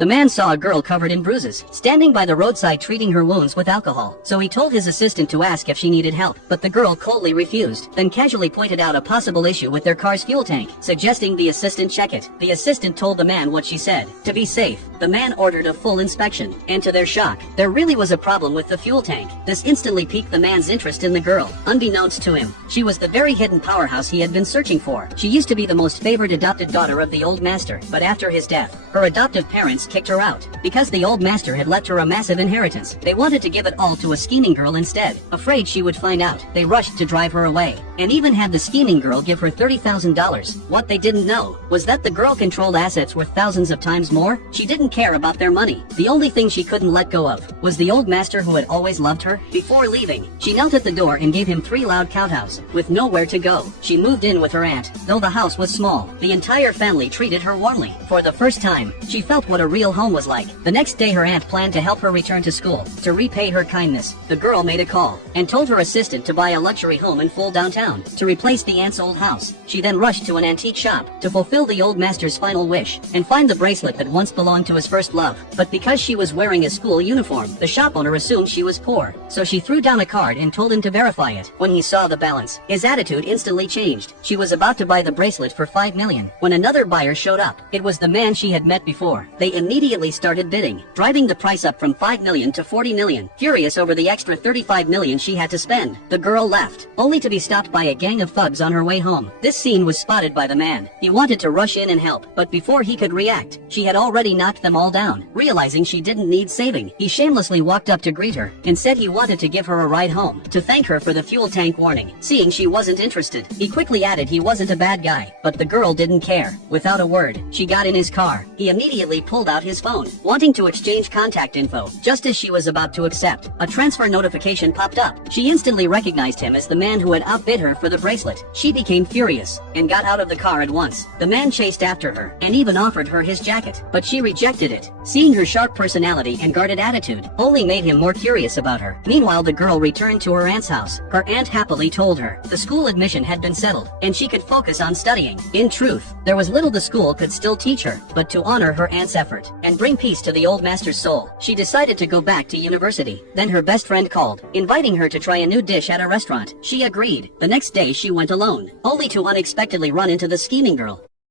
The man saw a girl covered in bruises, standing by the roadside treating her wounds with alcohol, so he told his assistant to ask if she needed help, but the girl coldly refused, then casually pointed out a possible issue with their car's fuel tank, suggesting the assistant check it. The assistant told the man what she said. To be safe, the man ordered a full inspection, and to their shock, there really was a problem with the fuel tank. This instantly piqued the man's interest in the girl. Unbeknownst to him, she was the very hidden powerhouse he had been searching for. She used to be the most favored adopted daughter of the old master, but after his death, her adoptive parents kicked her out. Because the old master had left her a massive inheritance, they wanted to give it all to a scheming girl instead. Afraid she would find out, they rushed to drive her away, and even had the scheming girl give her $30,000. What they didn't know was that the girl controlled assets worth thousands of times more. She didn't care about their money. The only thing she couldn't let go of was the old master who had always loved her. Before leaving, she knelt at the door and gave him 3 loud kowtows. With nowhere to go, she moved in with her aunt. Though the house was small, the entire family treated her warmly. For the first time, she felt what a real home was like. The next day her aunt planned to help her return to school. To repay her kindness, the girl made a call and told her assistant to buy a luxury home in full downtown to replace the aunt's old house. She then rushed to an antique shop to fulfill the old master's final wish and find the bracelet that once belonged to his first love. But because she was wearing a school uniform, the shop owner assumed she was poor, so she threw down a card and told him to verify it. When he saw the balance, his attitude instantly changed. She was about to buy the bracelet for $5 million when another buyer showed up. It was the man she had met before. They immediately started bidding, driving the price up from $5 million to $40 million. Furious over the extra $35 million she had to spend, the girl left, only to be stopped by a gang of thugs on her way home. This scene was spotted by the man. He wanted to rush in and help, but before he could react, she had already knocked them all down. Realizing she didn't need saving, he shamelessly walked up to greet her and said he wanted to give her a ride home, to thank her for the fuel tank warning. Seeing she wasn't interested, he quickly added he wasn't a bad guy, but the girl didn't care. Without a word, she got in his car. He immediately pulled out his phone, wanting to exchange contact info. Just as she was about to accept, a transfer notification popped up. She instantly recognized him as the man who had outbid her for the bracelet. She became furious and got out of the car at once. The man chased after her and even offered her his jacket, but she rejected it. Seeing her sharp personality and guarded attitude only made him more curious about her. Meanwhile, the girl returned to her aunt's house. Her aunt happily told her the school admission had been settled and she could focus on studying. In truth, there was little the school could still teach her, but to honor her aunt's effort and bring peace to the old master's soul, she decided to go back to university. Then her best friend called, inviting her to try a new dish at a restaurant. She agreed. The next day she went alone, only to unexpectedly run into the scheming girl.